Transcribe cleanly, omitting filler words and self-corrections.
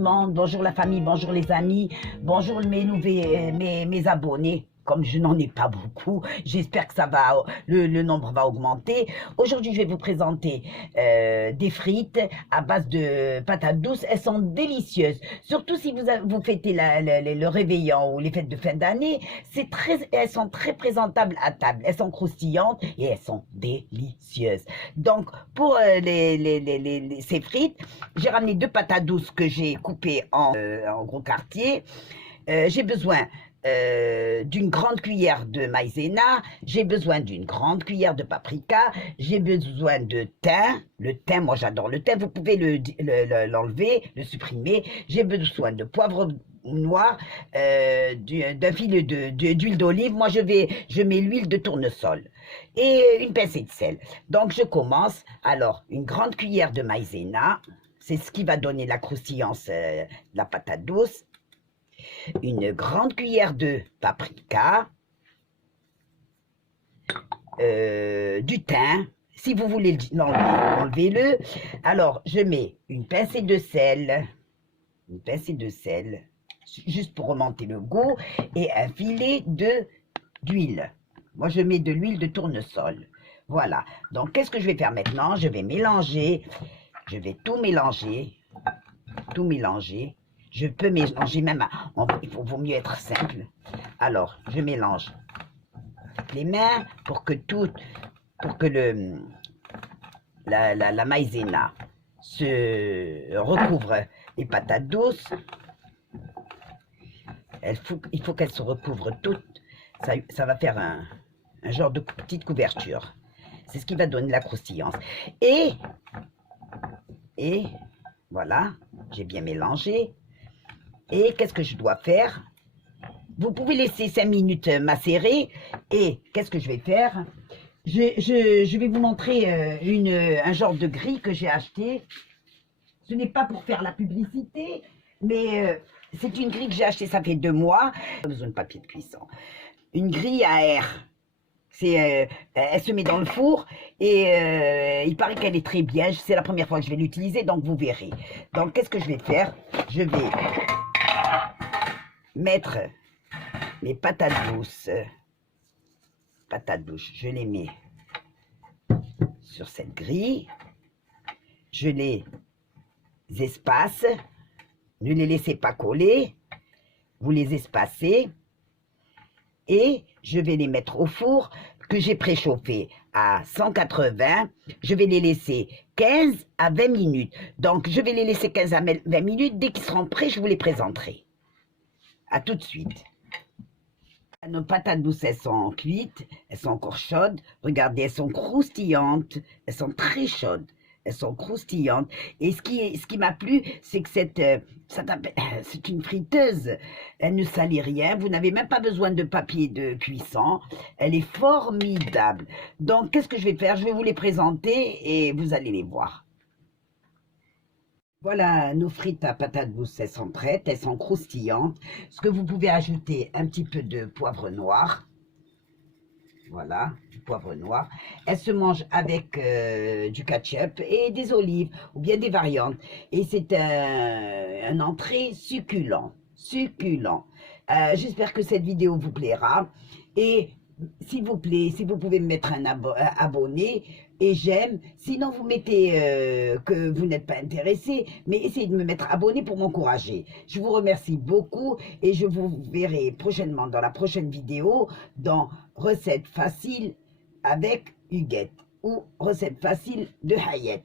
le monde, bonjour la famille, bonjour les amis, bonjour mes abonnés. Comme je n'en ai pas beaucoup, j'espère que ça va, le nombre va augmenter. Aujourd'hui, je vais vous présenter des frites à base de patates douces. Elles sont délicieuses. Surtout si vous fêtez le réveillon ou les fêtes de fin d'année, elles sont très présentables à table. Elles sont croustillantes et elles sont délicieuses. Donc, pour ces frites, j'ai ramené 2 patates douces que j'ai coupées en gros quartiers. J'ai besoin d'une grande cuillère de maïzena, j'ai besoin d'une grande cuillère de paprika, j'ai besoin de thym. Le thym, moi j'adore le thym, vous pouvez l'enlever, le supprimer. J'ai besoin de poivre noir, d'un filet d'huile d'olive. Moi je mets l'huile de tournesol et une pincée de sel. Donc je commence. Alors une grande cuillère de maïzena, c'est ce qui va donner la croustillance de la patate douce. Une grande cuillère de paprika, du thym. Si vous voulez l'enlever, enlevez-le. Alors, je mets une pincée de sel, juste pour remonter le goût, et un filet d'huile. Moi, je mets de l'huile de tournesol. Voilà. Donc, qu'est-ce que je vais faire maintenant? Je vais mélanger. Je vais tout mélanger. Tout mélanger. Je peux mélanger même, il vaut mieux être simple. Alors, je mélange les mains pour que la maïzena se recouvre les patates douces. Il faut qu'elles se recouvrent toutes. Ça va faire un genre de petite couverture. C'est ce qui va donner la croustillance. Et voilà, j'ai bien mélangé. Et qu'est-ce que je dois faire? Vous pouvez laisser 5 minutes macérer. Et qu'est-ce que je vais faire? Je vais vous montrer un genre de grille que j'ai acheté. Ce n'est pas pour faire la publicité, mais c'est une grille que j'ai achetée, ça fait 2 mois. Pas besoin de papier de cuisson. Une grille à air. Elle se met dans le four et il paraît qu'elle est très bien. C'est la première fois que je vais l'utiliser, donc vous verrez. Donc, qu'est-ce que je vais faire? Je vais mettre mes patates douces. Je les mets sur cette grille. Je les espace. Ne les laissez pas coller. Vous les espacez. Et je vais les mettre au four que j'ai préchauffé à 180. Je vais les laisser 15 à 20 minutes. Donc, je vais les laisser 15 à 20 minutes. Dès qu'ils seront prêts, je vous les présenterai. À tout de suite. Nos patates douces, elles sont cuites. Elles sont encore chaudes. Regardez, elles sont croustillantes. Elles sont très chaudes. Elles sont croustillantes. Et ce qui m'a plu, c'est que c'est une friteuse. Elle ne salit rien. Vous n'avez même pas besoin de papier de cuisson. Elle est formidable. Donc, qu'est-ce que je vais faire? Je vais vous les présenter et vous allez les voir. Voilà, nos frites à patates douces, elles sont prêtes. Elles sont croustillantes. Ce que vous pouvez ajouter un petit peu de poivre noir. Voilà, du poivre noir. Elle se mange avec du ketchup et des olives, ou bien des variantes. Et c'est un entrée succulent. Succulent. J'espère que cette vidéo vous plaira. Et s'il vous plaît, si vous pouvez me mettre un abonné et j'aime. Sinon, vous mettez que vous n'êtes pas intéressé, mais essayez de me mettre abonné pour m'encourager. Je vous remercie beaucoup et je vous verrai prochainement dans la prochaine vidéo dans Recettes faciles avec Huguette ou Recettes faciles de Hayet.